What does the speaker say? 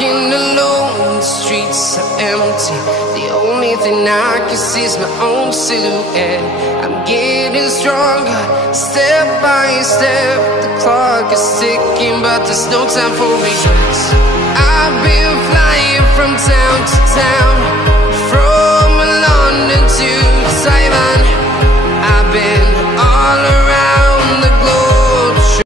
walking alone, the streets are empty. The only thing I can see is my own silhouette. I'm getting stronger, step by step. The clock is ticking, but there's no time for regrets. I've been flying from town to town, from London to Taiwan.